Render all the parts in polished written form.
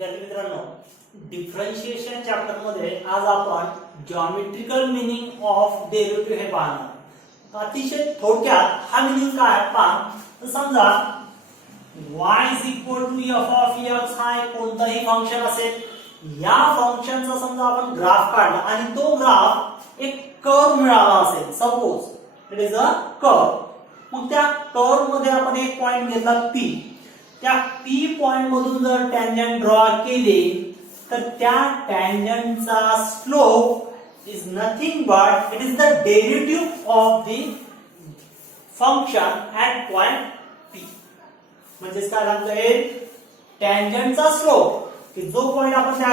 विद्यार्थी मित्रांनो, differentiation chapter मध्ये आज आपण जॉमेट्रिकल मीनिंग ऑफ डेरिव्हेटिव्ह हे पाहणार. अतिशय थोडक्यात हा मीनिंग काय पहा. तर समजा y f of x हा कोणताही फंक्शन असेल. या फंक्शनचा समजा आपण ग्राफ काढला आणि तो ग्राफ एक कर्व मिळाला असेल. Suppose it is a curve. मग त्या कर्व मध्ये आपण एक पॉइंट घेतला P. त्या P पॉइंट मधून जर टँजंट ड्रॉ केले तर त्या टँजंटचा slope is nothing but it is the derivative of the function at point P. म्हणजे काय सांगतोय, टँजंटचा स्लोप की जो पॉइंट आपण त्या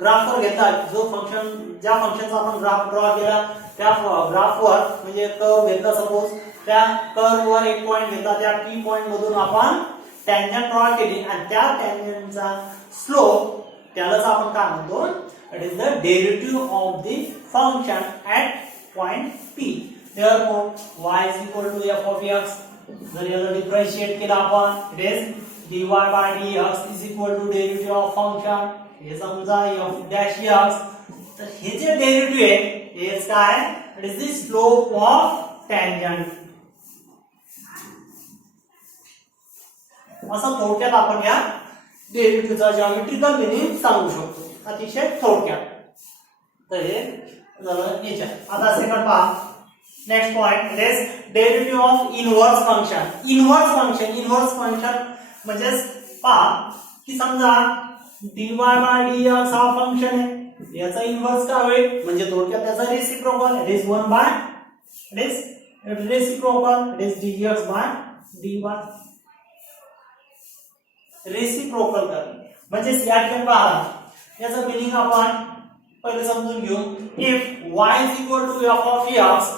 ग्राफवर घेतला, जो फंक्शन ज्या फंक्शनचा आपण ग्राफ ड्रॉ केला त्या ग्राफवर म्हणजे कर्व घेतला. सपोज त्या कर्ववर एक पॉइंट घेतला, त्या P पॉइंट मधून आपण टँजंट ड्रॉ केली आणि त्या टँजंटचा स्लोप त्यालाच आपण काय म्हणतो, it is the derivative of the function at point P. therefore y is equal to f of x. जर याला डिफरन्शिएट केला आपण, it is dy by dx is equal to derivative of function. हे समजा f dash x. तर हे जे derivative आहे हे काय, it is the slope of tangent. असं थोडक्यात आपण या डेरिव्हेटिव्हचा जॉमेट्रिकल मीनिंग सांगू शकतो, अतिशय थोडक्यात. तर हे झालं नेचर. आता सेकंड पहा. Next point is derivative of inverse function. Inverse function म्हणजे पहा की समजा dy by dx हा फंक्शन आहे, याचा इनव्हर्स काय होईल म्हणजे थोडक्यात त्याचा reciprocal. It is 1 by it is reciprocal. It is dx by dy. Reciprocal करणे म्हणजे या ठिकाणी पहा याचा मीनिंग आपण पहिले समजून घेऊ. If y is equal to f of x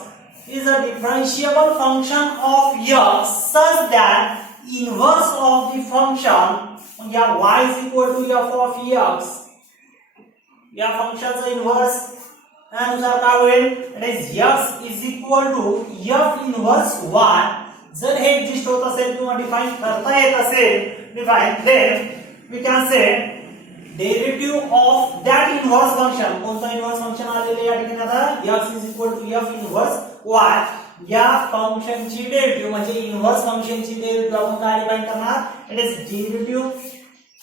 is a differentiable function of x such that inverse of the function, या y is equal to f of x या फंक्शनचा इनव्हर्स अनुसार काय होईल, it is x is equal to f inverse y. जर हे exist होत असेल किंवा डिफाइन करता येत असेल, then we can say derivative of that inverse function. कोणता इनव्हर्स फंक्शन आलेले या ठिकाणी आता x is equal to f inverse y. या फंक्शनची डेरिव्हेटिव्ह म्हणजे इनव्हर्स फंक्शनची डेरिव्हेटिव्ह आपण काय डिफाइन करणार, it is derivative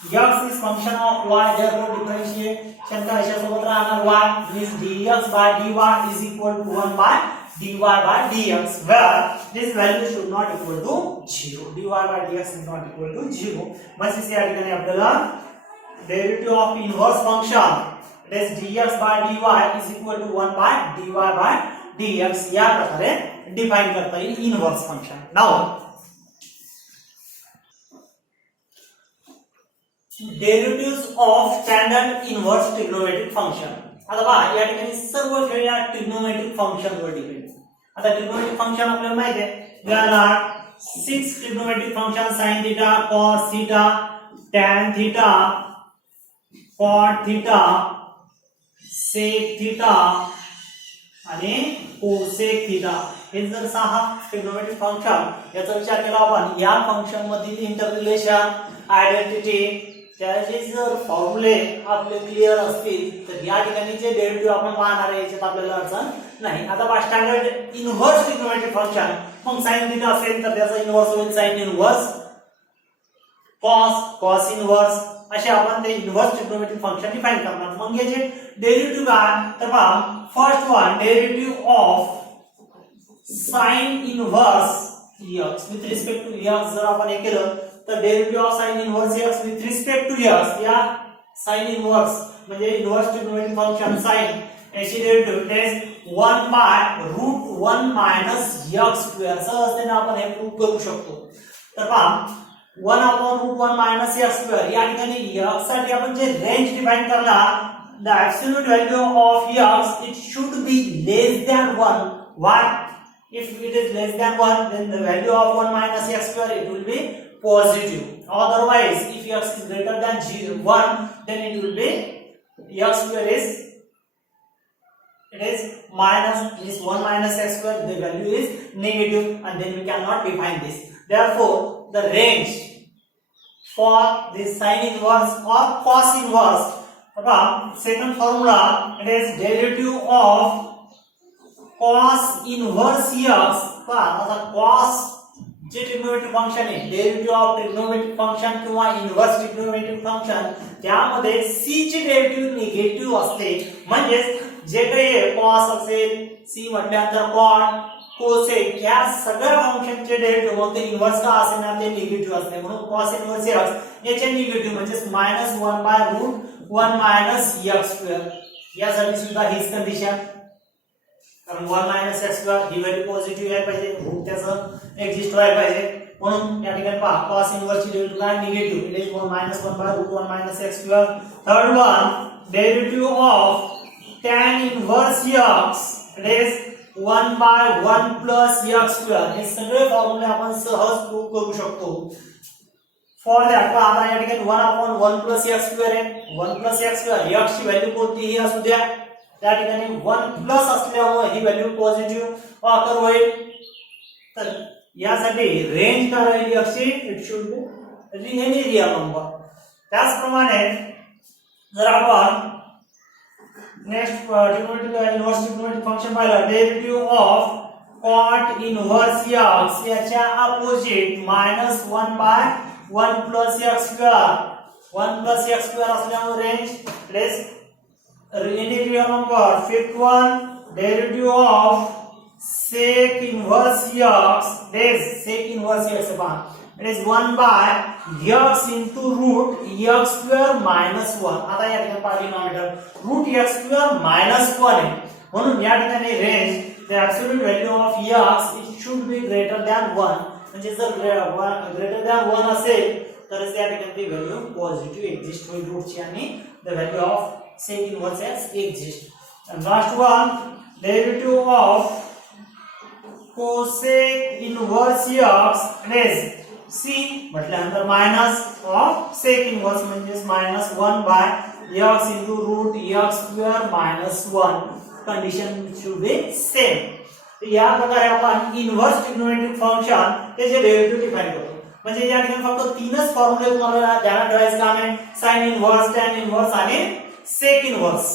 x is function of y. therefore differentiation करायच्या सोबत राहणार y is dx by dy is equal to 1 by dy by dx, where this value should not equal to 0. dy by dx is not equal to 0. म्हणजे या ठिकाणी आपल्याला derivative of inverse function it is dx by dy is equal to 1 by dy by dx या प्रकारे define करता येईल inverse function. Now derivatives of standard inverse trigonometric function. आता पहा या ठिकाणी सर्व खेळ या ट्रिग्नोमेट्रिक फंक्शन वर डिपेंड. आता ट्रिग्नोमेट्रिक फंक्शन आपल्याला माहिती आहे, there are 6 trigonometric function sin theta, cos theta, tan theta, cot theta, sec theta आणि cosec थीटा. हे जर 6 ट्रिग्नोमेट्रिक फंक्शन याचा विचार केला आपण, या फंक्शन मधील इंटररिलेशन, आयडेंटिटी त्याचे जर फॉर्म्युले आपले क्लिअर असतील तर या ठिकाणी जे डेरिव्हेटिव्ह आपण पाहणार आहे याच्यात आपल्याला अडचण नाही. आता स्टँडर्ड इनव्हर्स ट्रिग्नोमेट्रिक फंक्शन, मग sin थीटा असेल तर त्याचा इनव्हर्स होईल sin इनव्हर्स, cos इनव्हर्स, असे आपण ते इनव्हर्स ट्रिग्नोमेट्रिक फंक्शन डिफाइन करणार. मग याचे डेरिव्हेटिव्ह काय, तर पहा first one derivative of sin inverse x with respect to x. जर आपण हे केलं तर derivative of sin inverse x with respect to x, या sin इनव्हर्स म्हणजे इनव्हर्स ट्रिग्नोमेट्रिक फंक्शन sin याची derivative is 1 by √1 minus x square. सहजतेने आपण हे प्रूव्ह करू शकतो. तर पहा 1/√1 minus x स्क्वेअर या ठिकाणी x साठी आपण जे रेंज डिफाइन करणार, the absolute value of x it should be less than 1. why? If it is less than 1 then the value of 1 minus x square it will be positive. Otherwise if x is greater than 1 then it will be x square is minus, it is 1 minus x square, the value is negative and then we cannot define this. Therefore the range for the sin inverse or cos inverse. बघा second formula it is derivative of cos inverse x. पहा आता cos जे trigonometric function आहे, derivative of trigonometric function किंवा inverse trigonometric function, त्यामध्ये c ची derivative negative असते. म्हणजे जे काही cos असेल, c म्हटल्यानंतर cot, cosec या सगळ्या फंक्शनचे डेरिव्हेटिव्ह मग ते इनव्हर्स का असेल ना ते निगेटिव्ह असते. म्हणून cos इनव्हर्स x याचे निगेटिव्ह म्हणजे -1/√1 - x². यासाठी सुद्धा हीच कंडिशन, कारण 1 - x² ही व्हॅल्यू पॉझिटिव्ह आहे पाहिजे, रूट त्याचं एक्झिस्ट व्हायला पाहिजे. म्हणून या ठिकाणी पहा cos इनव्हर्स ची डेरिव्हेटिव्ह काय negative, it is -1/√1 - x². Third one derivative of tan inverse x, it is 1/1 + x². हे सगळे फॉर्म्युले आपण सहज प्रूव्ह करू शकतो. फॉर दॅट आता या ठिकाणी 1/1 + x² आहे. 1 + x², x ची व्हॅल्यू कोणतीही असू द्या, त्या ठिकाणी 1+ असल्यामुळे ही व्हॅल्यू पॉझिटिव्ह ऑकर होईल. तर यासाठी रेंज काय राहील याची, it should be any real number. त्याचप्रमाणे जर आपण next trigonometric inverse trigonometric function पाहिलं, derivative of cot inverse x याच्या अपोजिट -1/1 + x². 1 + x² असल्यामुळे range plus any real number. Fifth one, derivative of sec inverse x. This sec inverse x it is 1/x into root x² - 1. आता या ठिकाणी polynomial route x² - 1 आहे. म्हणून या ठिकाणी range the absolute value of x it should be greater than 1. म्हणजे जर greater than 1 असेल तर या ठिकाणी ती व्हॅल्यू पॉझिटिव्ह एक्झिस्ट होईल रूटची आणि the value of sec inverse x exists. And last one, derivative of cosec inverse x is c म्हटल्यानंतर मायनस ऑफ sec inverse म्हणजे -1/x into root x² - 1. Condition should be same. या प्रकारे आपण inverse trigonometric function त्याचे derivative define करतो. म्हणजे या ठिकाणी फक्त तीनच फॉर्म्युले तुम्हाला ध्यानात ठेवायचे काम आहे, sin इनव्हर्स, tan इनव्हर्स आणि sec इनव्हर्स.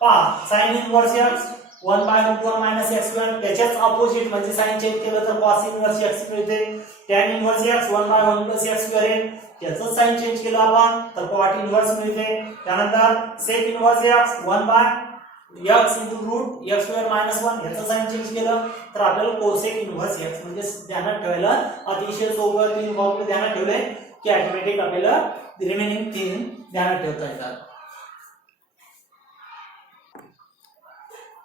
पहा sin इनव्हर्स x 1/√1 - x², त्याच्याच अपोजिट म्हणजे साइन चेंज केलं तर cos इनव्हर्स x मिळते. tan इनव्हर्स x 1/1 + x² आहे, त्याचं साइन चेंज केलं आपण तर cot इनव्हर्स मिळते. त्यानंतर sec inverse x 1/x into root x² - 1 याचं साइन चेंज केलं तर आपल्याला cosec इनव्हर्स x म्हणजे ध्यानात ठेवायला अतिशय सोपं तीन फॉर्म्युले ध्यानात ठेवले की ऑटोमॅटिक आपल्याला रिमेनिंग तीन ध्यानात ठेवता येतात.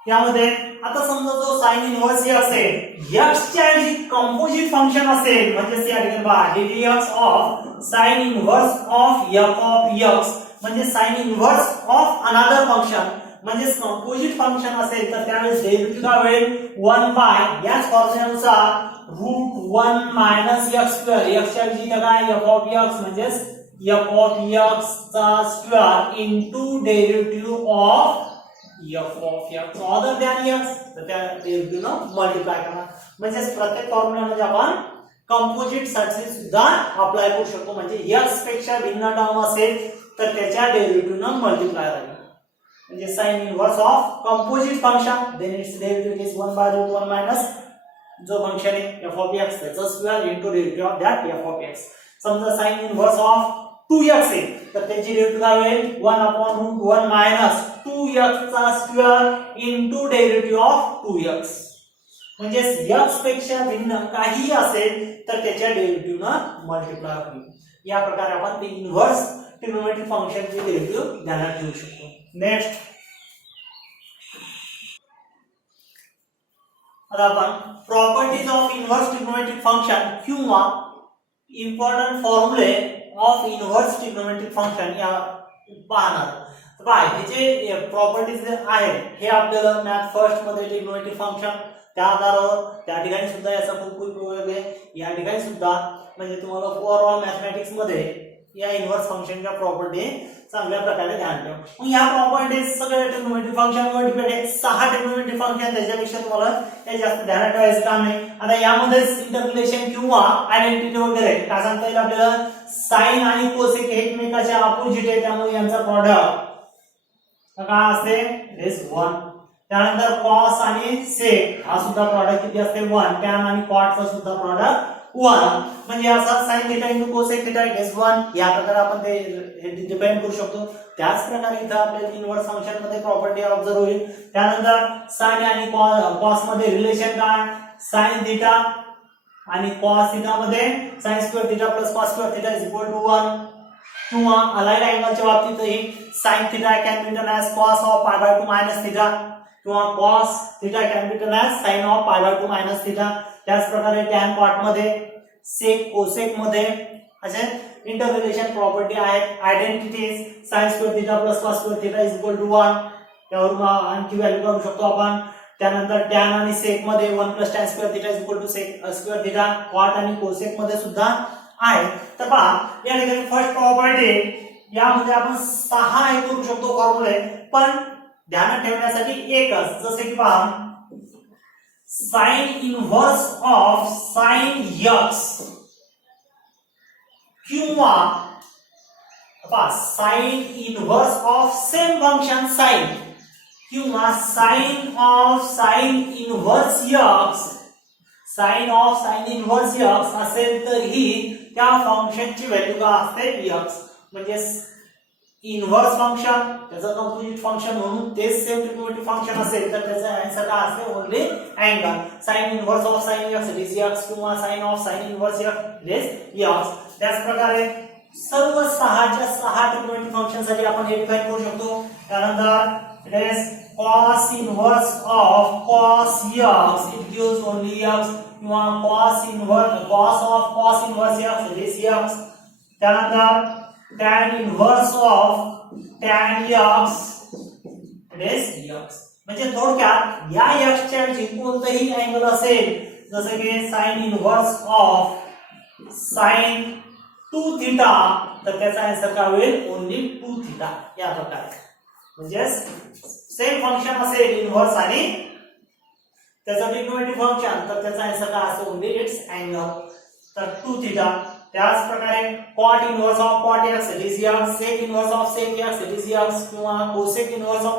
यामध्ये आता समजा जो sin इनव्हर्स x आहे, x च्या ऐवजी कंपोजिट फंक्शन असेल म्हणजे या ठिकाणी पहा ddx of sin inverse of f of x म्हणजे sin inverse of another function म्हणजे कंपोजिट फंक्शन असेल तर त्यावेळेस डेरिव्हेटिव्ह काय होईल 1/ याच फॉर्म्युल्यानुसार √1 - x². x च्या ऐवजी काय f ऑफ x म्हणजे f ऑफ x चा square into derivative of f of x other than x तर त्या डेरिव्हेटिव्हनं मल्टिप्लाय करणार. म्हणजे प्रत्येक फॉर्म्युलामध्ये आपण कंपोजिट साठी सुद्धा अप्लाय करू शकतो. म्हणजे x पेक्षा भिन्न टर्म असेल तर त्याच्या डेरिव्हेटिव्हनं मल्टिप्लाय राहील. म्हणजे sin inverse of composite function then its derivative is 1/√1 minus जो फंक्शन आहे f of x त्याचा square into derivative of that f of x. समजा sin इनव्हर्स ऑफ 2x आहे तर त्याची डेरिव्हेटिव्ह काय होईल 1/√1 मायनस 2x चा square into derivative of 2x. म्हणजे x पेक्षा भिन्न काही असेल तर त्याच्या डेरिव्हेटिव्हनं मल्टिप्लाय होईल. या प्रकारे आपण ते इनव्हर्स ट्रिग्नोमेट्रिक फंक्शनचे डेरिव्हेटिव्ह ध्यानात ठेवू शकतो. नेक्स्ट आता आपण properties of inverse trigonometric function किंवा इम्पॉर्टंट फॉर्म्युले ऑफ इनव्हर्स ट्रिग्नोमेट्रिक फंक्शन या पाहणार. पहा हे जे प्रॉपर्टीज आहेत हे आपल्याला मॅथ फर्स्ट मध्ये ट्रिग्नोमेट्रिक फंक्शन त्या आधारावर त्या ठिकाणी सुद्धा याचा खूप उपयोग आहे. या ठिकाणी सुद्धा म्हणजे तुम्हाला ओव्हरऑल मॅथमॅटिक्स मध्ये या इनव्हर्स फंक्शनच्या प्रॉपर्टी चांगल्या प्रकारे ध्यान ठेवा. मग या प्रॉपर्टीज सगळे ट्रिग्नोमेट्रिक फंक्शनवर डिपेंड आहे. 6 ट्रिग्नोमेट्रिक फंक्शन त्याच्यापेक्षा तुम्हाला हे जास्त ध्यानात ठेवायचं काम नाही. आता यामध्ये इंटरपोलेशन किंवा आयडेंटिटी वगैरे काय सांगता येईल आपल्याला साइन आणि कोसेक एकमेकाचे अपोजिट आहे, त्यामुळे यांचा प्रॉडक्ट काय असते इज 1. त्यानंतर कॉस आणि सेक हा सुद्धा प्रॉडक्ट किती असते 1. टॅन आणि कॉटचा सुद्धा प्रॉडक्ट 1. म्हणजे असा sine theta into cosec theta is 1. या प्रकारे आपण ते डिपेंड करू शकतो. त्याच प्रकारे इथं आपल्याला इनव्हर्स फंक्शन मध्ये प्रॉपर्टी ऑब्झर्व होईल. त्यानंतर साइन आणि कॉस मध्ये रिलेशन काय, साइन थिटा आणि कॉस थिटा मध्ये sine square theta plus cos square theta is equal to 1. किंवा अलाइड अँगलच्या बाबतीतही sine theta can be written as cos of pi by 2 minus theta किंवा cos theta can be written as sine of pi by 2 minus theta. त्याच प्रकारे tan cot मध्ये, सेक cosec मध्ये असे interrelation property आहेत. Identities sine square theta plus cos square theta is equal to 1. त्यावरून आणखी value काढू शकतो आपण. त्यानंतर टॅन आणि सेक मध्ये 1 plus tan square theta is equal to sec square theta. Cot आणि कोसेक मध्ये सुद्धा आहे. तर पहा या ठिकाणी फर्स्ट प्रॉपर्टी यामध्ये आपण 6 हे करू शकतो फॉर्म्युले, पण ध्यानात ठेवण्यासाठी एकच. जसे की पहा sine inverse of sine x किंवा पहा sine inverse of same function sine किंवा sine of sine inverse x, sine of sine inverse x असेल तर ही त्या फंक्शनची व्हॅल्यू काय असते x. म्हणजे इनव्हर्स फंक्शन त्याचं कंपोजिट फंक्शन म्हणून तेच सेम ट्रिग्नोमेट्रिक फंक्शन असेल तर त्याचा आन्सर काय असते only angle. Sine inverse of sine x is x किंवा sine of sine inverse x is x. त्याच प्रकारे सर्व 6च्या 6 ट्रिग्नोमेट्रिक फंक्शन साठी आपण हे डिफाइन करू शकतो. त्यानंतर it is cos inverse of cos x it gives only x किंवा cos of cos inverse x it is x. त्यानंतर tan inverse of tan x it is x. म्हणजे थोडक्यात या x च्या ऐवजी कोणताही अँगल असेल जसे की sin inverse of sin 2 theta तर त्याचा आन्सर काय होईल ओन्ली 2 थीटा. या प्रकारे म्हणजे सेम फंक्शन असेल इनव्हर्स आणि त्याचा ट्रिग्नोमेट्रिक फंक्शन तर त्याचा आन्सर काय असेल ओन्ली इट्स अँगल तर 2 थीटा. त्याच प्रकारे cot inverse of cot x it is x, sec inverse of sec x it is x किंवा cosec inverse of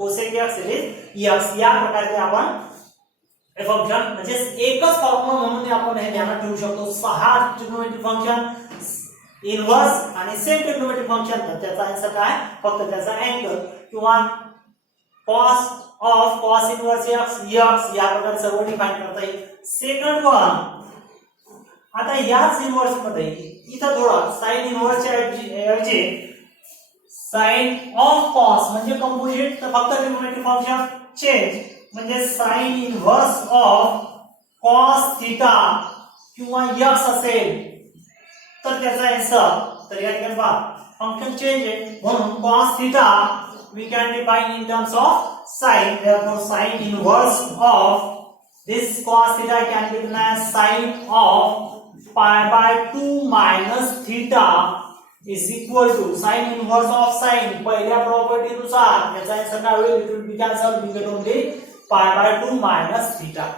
cosec x it is x. या प्रकारे आपण हे फंक्शन म्हणजे एकच फॉर्म्युला म्हणून आपण हे ध्यानात ठेवू शकतो. 6 ट्रिग्नोमेट्रिक फंक्शन इनव्हर्स आणि सेम ट्रिग्नोमेट्रिक फंक्शन तर त्याचा आन्सर काय फक्त त्याचा अँगल किंवा cos of cos inverse x या प्रकारे सर्व डिफाइन करता येईल. सेकंड वन आता याच इनव्हर्स मध्ये इथं थोडा साइन इनव्हर्स च्या ऐवजी साइन ऑफ cos म्हणजे कंपोजिट तर फक्त ट्रिग्नोमेट्रिक फंक्शन चेंज म्हणजे sine inverse of cos theta किंवा x असेल तर त्याचा आन्सर तर या ठिकाणी पहा फंक्शन चेंज आहे म्हणून cos theta we can define in terms of sin. Therefore sin inverse of this cos theta can be written as sin of pi by 2 minus theta is equal to sin inverse of sin. पहिल्या property नुसार याचा answer काय होईल it will be cancel we get only pi by 2 minus theta.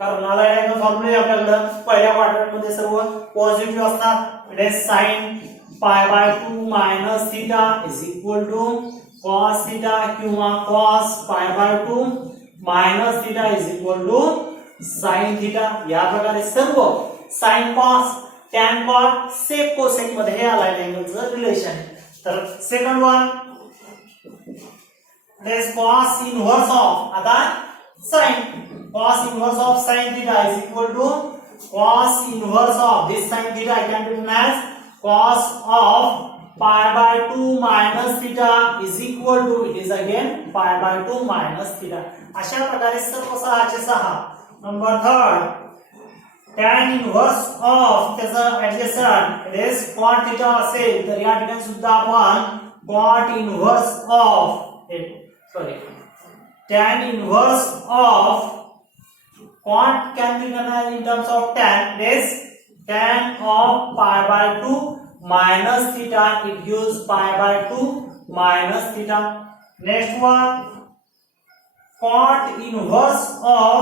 कारण allied angle फॉर्म्युले आपल्याकडे पहिल्या quadrant मध्ये सर्व पॉझिटिव्ह असणार. It is sin pi by 2 minus theta is equal to cos theta किंवा cos pi by 2 minus theta is equal to sin theta. या प्रकारे सर्व sin cos tan cot sec cosec मध्ये हे अलाइड अँगलचं रिलेशन आहे. तर second one is cos inverse of आता sin cos inverse of sin theta is equal to cos inverse of this sin theta can be written as cos of pi by 2 minus theta is equal to it is again pi by 2 minus theta. अशा प्रकारे सर्व 6चे 6. Number third tan inverse of त्याचा adjacent it is cot theta असेल तर या ठिकाणी सुद्धा आपण cot inverse of tan inverse of cot can be written in terms of tan is tan of pi by 2 minus theta it gives pi by 2 minus theta. Next one cot inverse of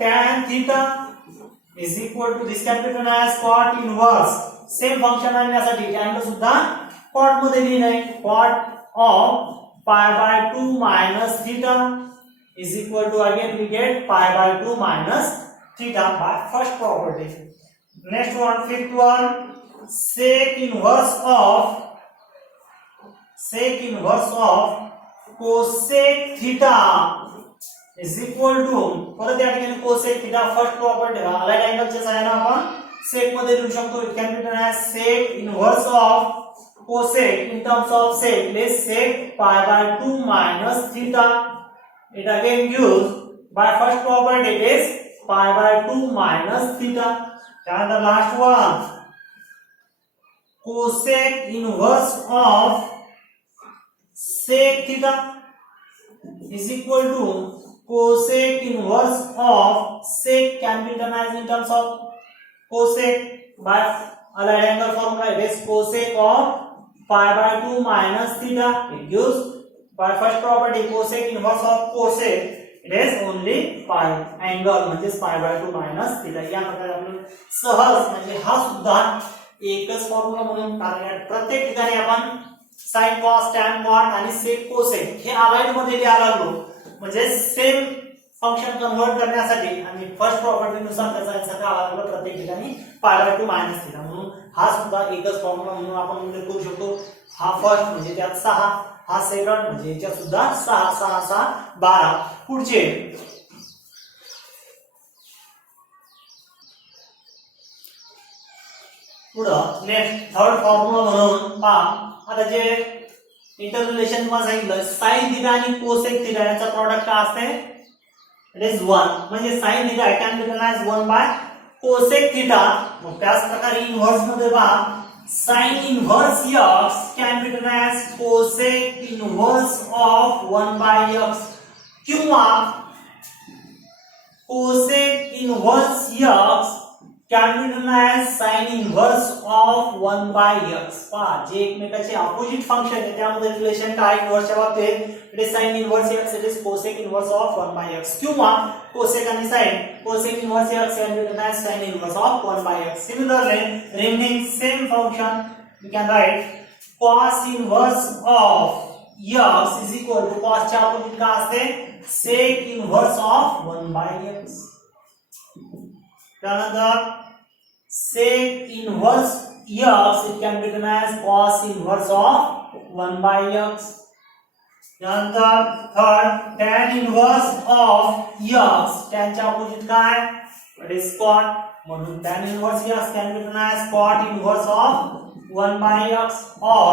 tan theta is equal to this can be written as cot inverse same function आणण्यासाठी angle सुद्धा cot मध्ये लिहिलंय. Cot of pi by 2 minus theta is equal to again we get pi by 2 minus theta by first property. Next one, fifth one, sec inverse of cosec theta is equal to, परत या ठिकाणी cosec theta first property allied अँगलचे आहे ना, आपण sec मध्ये लिहू शकतो. It can be written as sec inverse of cosec in terms of sec is sec pi by 2 minus theta. It again gives by first property it is pi by 2 minus theta. And the last one, cosec inverse of sec theta is equal to cosec inverse of sec can be written as in terms of cosec by allied angle formula. It is cosec of pi by 2 minus theta. It gives by first property cosec inverse of cosec. It is only pi angle म्हणजे pi by 2 minus theta. या प्रकारे आपण सहज म्हणजे हा सुद्धा एकच formula म्हणून टाकण्यात प्रत्येक ठिकाणी आपण sin cos tan cot आणि sec cosec हे अलाइड मध्ये लिहायला लागलो म्हणजे सेम फंक्शन कन्वर्ट करण्यासाठी आणि फर्स्ट प्रॉपर्टी नुसार त्याचा आन्सर काय आला प्रत्येक ठिकाणी pi by 2 minus theta. म्हणून हा सुद्धा एकच फॉर्म्युला म्हणून आपण उल्लेख करू शकतो. हा फर्स्ट म्हणजे त्यात 6, हा सेकंड म्हणजे याच्यात सुद्धा 6 6 6 12. पुढचे पुढं नेक्स्ट थर्ड फॉर्म्युला म्हणून पहा. आता जे इंटररिलेशन मध्ये सांगितलं sin थीटा आणि cosec थीटा यांचा प्रॉडक्ट काय असते, इट इज 1 म्हणजे sin theta can be written as 1 by cosec theta. मग त्याच प्रकारे इन्व्हर्स मध्ये पहा sin inverse x can be written as cosec inverse of 1 by x किंवा cosec inverse x can be written as sin inverse of 1 by x. पहा जे एकमेकांचे opposite function आहे त्यामध्ये रिलेशन काय इन्व्हर्सच्या बाबतीत it is sin inverse x, it is cosec inverse of 1 by x किंवा cosec आणि sin cosec inverse x can be written as sin inverse of 1 by x. Similarly, remaining same function we can write cos inverse of x is equal to cos च्या opposite काय असते sec inverse of 1 by x. त्यानंतर sec inverse x it can be written as cos inverse of 1 by x. त्यानंतर third tan inverse of x, tan च्या opposite काय it is cot म्हणून tan inverse x can be written as cot inverse of 1 by x or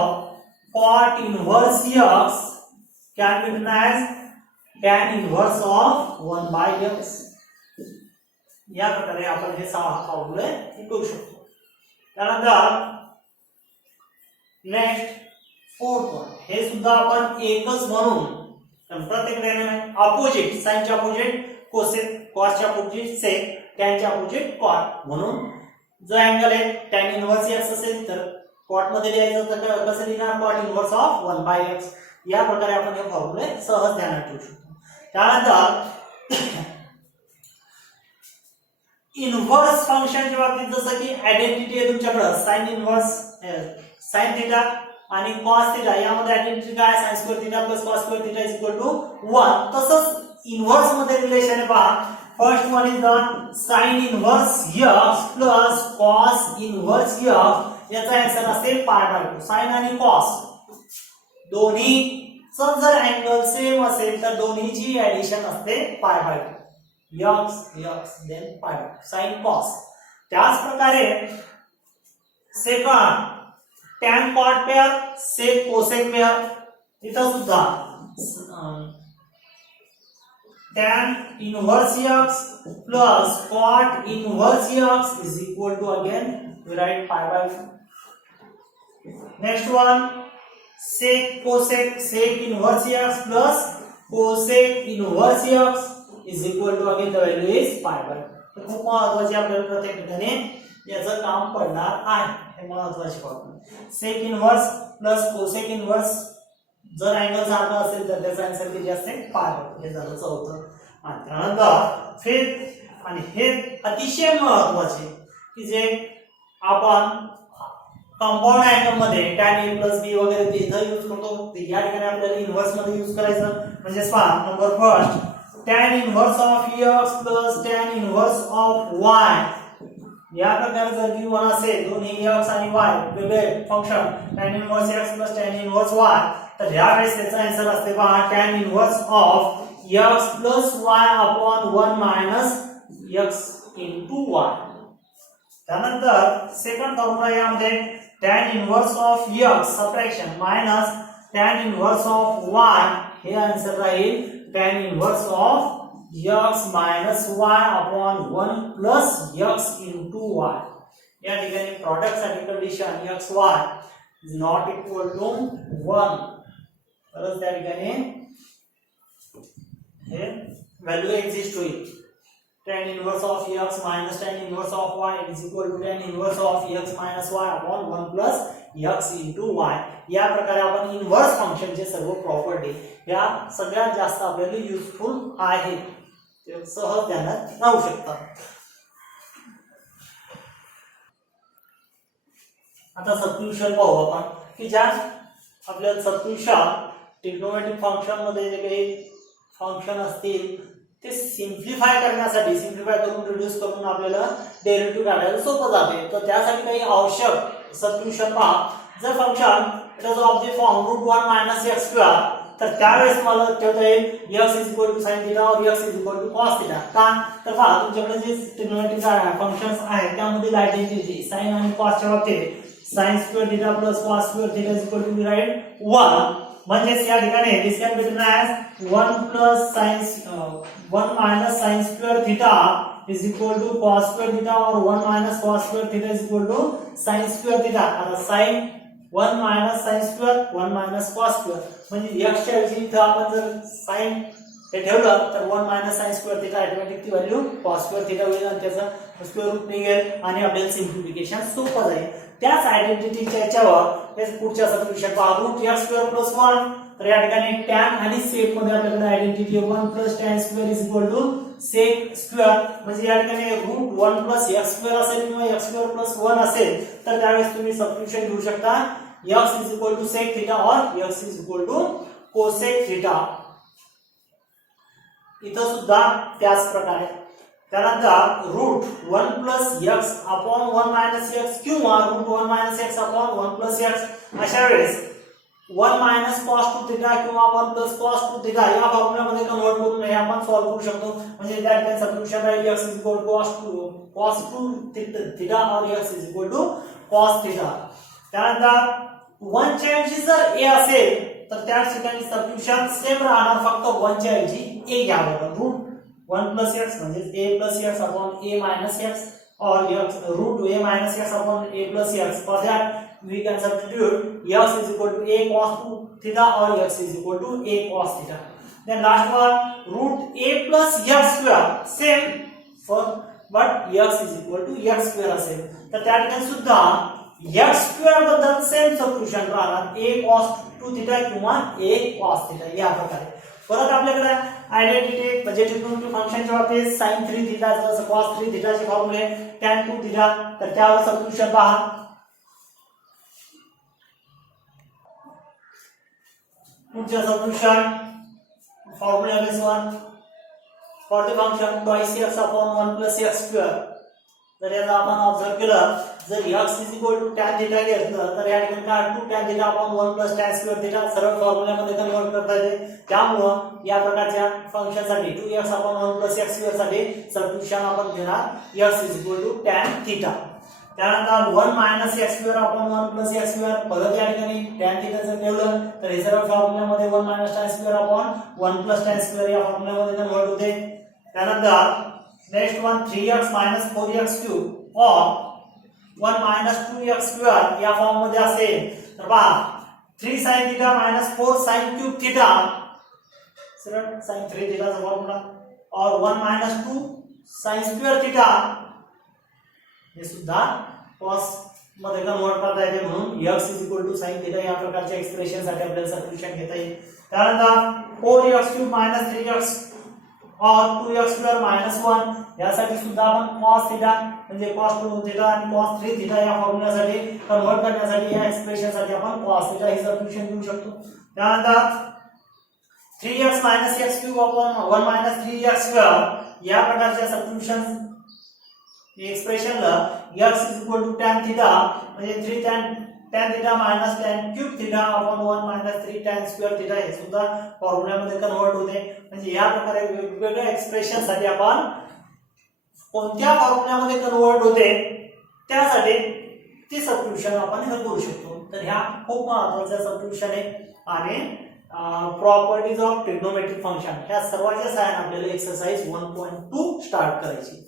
cot inverse x can be written as tan inverse of 1 by x. या प्रकारे आपण हे 6 फॉर्म्युले करू शकतो. त्यानंतर नेक्स्ट फोर्थ वन, हे सुद्धा आपण एकच म्हणून प्रत्येक वेळेला अपोजिट साइन च्या अपोजिट कोसेक, कॉस च्या अपोजिट सेक, टॅन च्या अपोजिट कॉट म्हणून जो अँगल आहे tan इन्व्हर्स x असेल तर कॉट मध्ये लिहायचं तर कसं लिहिणार cot inverse of 1 by x. या प्रकारे आपण हे फॉर्म्युले सहज ध्यानात ठेवू शकतो. त्यानंतर इन्व्हर्स फंक्शनच्या बाबतीत जसं की आयडेंटिटी आहे तुमच्याकडे sin इन्व्हर्स sin थीटा आणि cos थीटा यामध्ये आयडेंटिटी काय sin square theta + cos square theta = 1. तसंच इन्व्हर्स मध्ये रिलेशन आहे पहा. First one is the sin inverse x + cos inverse x याचा आन्सर असेल π/2. sin आणि cos दोन्हीचा जर अँगल सेम असेल तर दोन्हीची ऍडिशन असते π/2. x x then pi sin cos. त्याच प्रकारे second tan cot pair sec cosec pair इथं सुद्धा tan inverse x plus cot inverse x is equal to again we write π/2. Next one sec cosec sec inverse x plus cosec inverse x is equal to again the value is π/2. तर खूप महत्त्वाचे आपल्याला प्रत्येक ठिकाणी याचं काम पडणार आहे. हे महत्त्वाचे फॉर्म्युला सेक इन्व्हर्स प्लस कोसेक इन्व्हर्स जर अँगल सारखा असेल तर त्याचा आन्सर किती असते π/2. हे झालं चौथं. आणि त्यानंतर फिफ्थ आणि हे अतिशय महत्त्वाचे की जे आपण कंपाऊंड आयटम मध्ये tan a प्लस b वगैरे ते इथं यूज करतो, या ठिकाणी आपल्याला इन्व्हर्स मध्ये यूज करायचं. म्हणजे पहा number first tan inverse of x plus tan inverse of y. या प्रकारे जर गिवन असेल दोन्ही x आणि y वेगळे function tan inverse x plus tan inverse y, तर ह्या वेळेस त्याचा आन्सर असते पहा tan inverse of x plus y upon 1 minus x into y. त्यानंतर सेकंड फॉर्म्युला यामध्ये tan inverse of x subtraction minus tan inverse of y, हे answer राहील tan inverse of x minus y upon 1 plus x into y. या ठिकाणी product साठी condition xy is not equal to 1, तर त्या ठिकाणी हे व्हॅल्यू एक्झिस्ट होईल. tan inverse of x minus tan inverse of y is equal to tan inverse of x minus y upon 1 plus x into y. या प्रकारे आपण inverse फंक्शनचे सर्व प्रॉपर्टी या सगळ्यात जास्त आपल्याला युजफुल आहे ते सहज ध्यानात राहू शकतात. आता सबस्टिट्यूशन पाहू आपण की ज्या आपल्याला सबस्टिट्यूशन ट्रिग्नोमेट्रिक फंक्शन मध्ये जे काही फंक्शन असतील ते सिंप्लिफाय करण्यासाठी सिंप्लिफाय करून रिड्यूस करून आपल्याला डेरिव्हेटिव्ह काढायला सोपं जाते. तर त्यासाठी काही आवश्यक सबस्टिट्यूशन पहा. जर function it is of the form √1 minus x square, तर त्यावेळेस मला ठेवता येईल x is equal to sin theta और x is equal to cos theta. का तर पहा तुमच्याकडे जे ट्रिग्नोमेट्रिक फंक्शन्स आहेत त्यामध्ये आयडेंटिटी sin आणि cos च्या बाबतीत sin square theta plus cos square theta is equal to right 1. म्हणजे या ठिकाणी this can be written as 1 plus sin 1 minus sin square theta is equal to cos square theta और 1 minus cos square theta is equal to sin square theta. आता sin 1 minus sin square 1 minus cos square, म्हणजे x च्या ऐवजी इथे आपण जर sin हे ठेवलं तर 1 minus sin square theta automatic ती व्हॅल्यू cos स्क्वेअर थीटा होईल आणि त्याचा स्क्वेअर रूट निघेल आणि आपल्याला सिंप्लिफिकेशन सोपं जाईल. त्याच आयडेंटिटीच्या याच्यावर हे पुढच्या सबस्टिट्यूशन पहा √x स्क्वेअर प्लस 1. तर या ठिकाणी tan आणि sec मध्ये आपल्याकडे identity 1 plus tan square is equal to sec square. म्हणजे या ठिकाणी √1 प्लस x स्क्वेअर असेल किंवा x स्क्वेअर प्लस 1 असेल तर त्यावेळेस तुम्ही सबस्टिट्यूशन घेऊ शकता x is equal to sec theta और x is equal to cosec theta. इथं सुद्धा त्याच प्रकारे. त्यानंतर √1 plus x upon 1 minus x किंवा √1 minus x upon 1 plus x, अशा वेळेस 1 मायनस cos 2 थीटा किंवा 1 प्लस cos 2 थीटा या फॉर्म्युल्यामध्ये कन्वर्ट करून हे आपण सॉल्व्ह करू शकतो. म्हणजे त्या ठिकाणी सबस्टिट्यूशन राहील x is equal to cos 2 theta और x is equal to cos theta. त्यानंतर 1 च्या ऐवजी जर a असेल तर त्या ठिकाणी सबस्टिट्यूशन सेम राहणार, फक्त 1 च्या ऐवजी a घ्यावं लागेल. √1 प्लस x म्हणजे a plus x upon a minus x और x √a minus x upon a plus x. For that we can substitute x is equal to a cos 2 theta or x is equal to a cos theta. Then last one √a plus x square same for but x is equal to x square असेल. तर त्या ठिकाणी सुद्धा x square बद्दल same substitution राहणार a cos 2 theta किंवा a cos theta या प्रकारे. परत आपल्याकडे आयडेंटिटी म्हणजे ट्रिग्नोमेट्रिक फंक्शनच्या बाबतीत sin 3 थीटा जसं cos 3 थीटाचे फॉर्म्युले tan 2 थीटा, तर त्यावर सबस्टिट्यूशन पहा. पुढच्या substitution formula base 1 for the function twice x upon 1 plus x square. तर याला आपण ऑब्झर्व केलं जर x is equal to tan theta घेतलं तर या ठिकाणी काय 2 tan theta upon 1 plus tan square theta सरळ फॉर्म्युल्यामध्ये कन्वर्ट करता येते. त्यामुळे या प्रकारच्या फंक्शनसाठी 2x upon 1 plus x square साठी सबस्टिट्यूशन आपण घेणार x is equal to tan theta. त्यानंतर 1 minus x square upon 1 plus x square, परत या ठिकाणी tan थीटा जर ठेवलं तर हे सरळ फॉर्म्युल्यामध्ये 1 minus tan square upon 1 plus tan square या फॉर्म्युल्यामध्ये कन्वर्ट होते. त्यानंतर next one 3x minus 4x cube और 1 मायनस 2x स्क्वेअर या फॉर्म मध्ये असेल तर पहा 3 sin theta minus 4 sin cube theta सरळ sin 3 थीटाचा फॉर्म्युला और 1 मायनस 2 sin स्क्वेअर थीटा हे सुद्धा cos मध्ये कन्वर्ट करता येते. म्हणून x is equal to sin theta या प्रकारच्या एक्सप्रेशन साठी आपल्याला सबस्टिट्यूशन घेता येईल. त्यानंतर 4x क्यूब मायनस 3x और 2x² - 1 यासाठी सुद्धा आपण cos थीटा म्हणजे cos 2 थीटा आणि cos 3 थीटा या फॉर्म्युलासाठी कन्वर्ट करण्यासाठी या एक्सप्रेशन साठी आपण cos थीटा हे सबस्टिट्यूशन घेऊ शकतो. त्यानंतर 3x - x³ 1 - 3x² या प्रकारच्या सबस्टिट्यूशन एक्सप्रेशनला x tan थीटा म्हणजे 3 tan theta - tan cube theta 1 - 3 tan square theta हे सुद्धा फॉर्म्युलामध्ये कन्वर्ट होते. म्हणजे या प्रकारे वेगवेगळ्या एक्सप्रेशन साठी आपण कोणत्या फॉर्म्युलामध्ये कन्वर्ट होते त्यासाठी ती सबस्टिट्यूशन आपण हे करू शकतो. तर ह्या खूप महत्त्वाच्या सबस्टिट्यूशन आहे आणि प्रॉपर्टीज ऑफ ट्रिग्नोमेट्रिक फंक्शन ह्या सर्वांच्या सहाय्याने आपल्याला एक्सरसाइज 1.2 स्टार्ट करायची.